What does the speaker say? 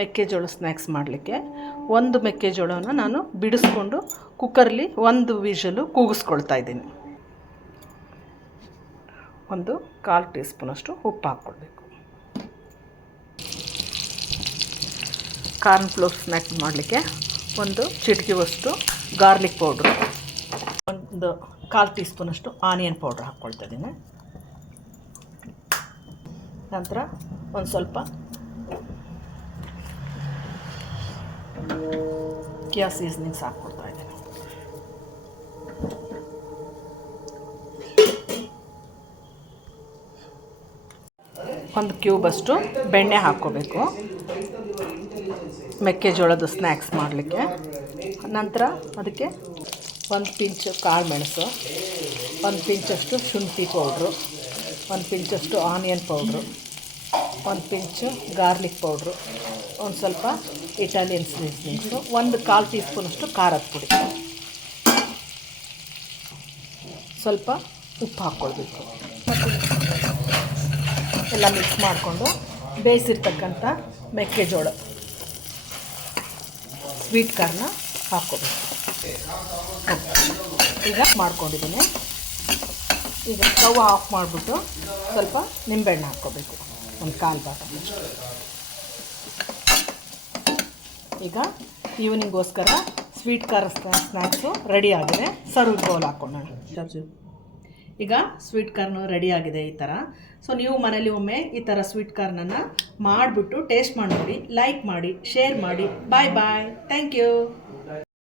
ಮೆಕ್ಕೆಜೋಳ ಸ್ನ್ಯಾಕ್ಸ್ ಮಾಡಲಿಕ್ಕೆ ಒಂದು ಮೆಕ್ಕೆಜೋಳನ ನಾನು ಬಿಡಿಸ್ಕೊಂಡು ಕುಕ್ಕರ್ಲಿ ಒಂದು ವಿಷಲು ಕೂಗಿಸ್ಕೊಳ್ತಾ ಇದ್ದೀನಿ. ಒಂದು ಕಾಲು ಟೀ ಸ್ಪೂನಷ್ಟು ಉಪ್ಪು ಹಾಕ್ಕೊಳ್ಬೇಕು. ಕಾರ್ನ್ ಫ್ಲೋರ್ ಸ್ನ್ಯಾಕ್ಸ್ ಮಾಡಲಿಕ್ಕೆ ಒಂದು ಚಿಟಿಕೆವಷ್ಟು ಗಾರ್ಲಿಕ್ ಪೌಡ್ರು ಒಂದು ಕಾಲು ಟೀ ಸ್ಪೂನಷ್ಟು ಆನಿಯನ್ ಪೌಡ್ರ್ ಹಾಕ್ಕೊಳ್ತಾ ಇದ್ದೀನಿ. ನಂತರ ಒಂದು ಸ್ವಲ್ಪ ಕಿಯಾ ಸೀಸ್ನಿಂಗ್ಸ್ ಹಾಕ್ಕೊಡ್ತಾ ಇದ್ದೀನಿ ಒಂದು ಕ್ಯೂಬಷ್ಟು ಬೆಣ್ಣೆ ಹಾಕ್ಕೋಬೇಕು. ಮೆಕ್ಕೆಜೋಳದ ಸ್ನ್ಯಾಕ್ಸ್ ಮಾಡಲಿಕ್ಕೆ. ನಂತರ ಅದಕ್ಕೆ ಒಂದು ಪಿಂಚ್ ಕಾಳು ಮೆಣಸು, ಒಂದು ಪಿಂಚಷ್ಟು ಶುಂಠಿ ಪೌಡ್ರು ಒಂದು ಪಿಂಚಷ್ಟು ಆನಿಯನ್ ಪೌಡ್ರು ಒಂದು ಪಿಂಚು ಗಾರ್ಲಿಕ್ ಪೌಡ್ರು, ಒಂದು ಸ್ವಲ್ಪ ಇಟಾಲಿಯನ್ ಸೀಸನಿಂಗ್ಸು, ಒಂದು ಕಾಲು ಟೀ ಸ್ಪೂನಷ್ಟು ಖಾರದ ಪುಡಿ. ಸ್ವಲ್ಪ ಉಪ್ಪು ಹಾಕ್ಕೊಳ್ಬೇಕು ಎಲ್ಲ ಮಿಕ್ಸ್ ಮಾಡಿಕೊಂಡು ಬೇಯಿಸಿರ್ತಕ್ಕಂಥ ಮೆಕ್ಕೆಜೋಳ ಸ್ವೀಟ್ ಕಾರ್ನ ಹಾಕ್ಕೋಬೇಕು. ಈಗ ಮಾಡ್ಕೊಂಡಿದ್ದೀನಿ. ಈಗ ಸ್ಟವ್ ಆಫ್ ಮಾಡಿಬಿಟ್ಟು ಸ್ವಲ್ಪ ನಿಂಬೆಹಣ್ಣು ಹಾಕ್ಕೋಬೇಕು. ಒಂದು ಪಾಕ ಈಗ ಈವ್ನಿಂಗೋಸ್ಕರ ಸ್ವೀಟ್ ಕಾರ್ ಸ್ನ್ಯಾಕ್ಸು ರೆಡಿ ಆಗಿದೆ. ಸರ್ವ್ ಬೌಲ್ ಹಾಕ್ಕೊಳ್ಳೋಣ ಸರ್ಜು. ಈಗ ಸ್ವೀಟ್ ಕಾರ್ನು ರೆಡಿ ಆಗಿದೆ ಈ ಥರ ಸೊ ನೀವು ಮನೇಲಿ ಒಮ್ಮೆ ಈ ಥರ ಸ್ವೀಟ್ ಕಾರ್ನನ್ನು ಮಾಡಿಬಿಟ್ಟು ಟೇಸ್ಟ್ ಮಾಡಿ ಲೈಕ್ ಮಾಡಿ, ಶೇರ್ ಮಾಡಿ. Bye bye. Thank you.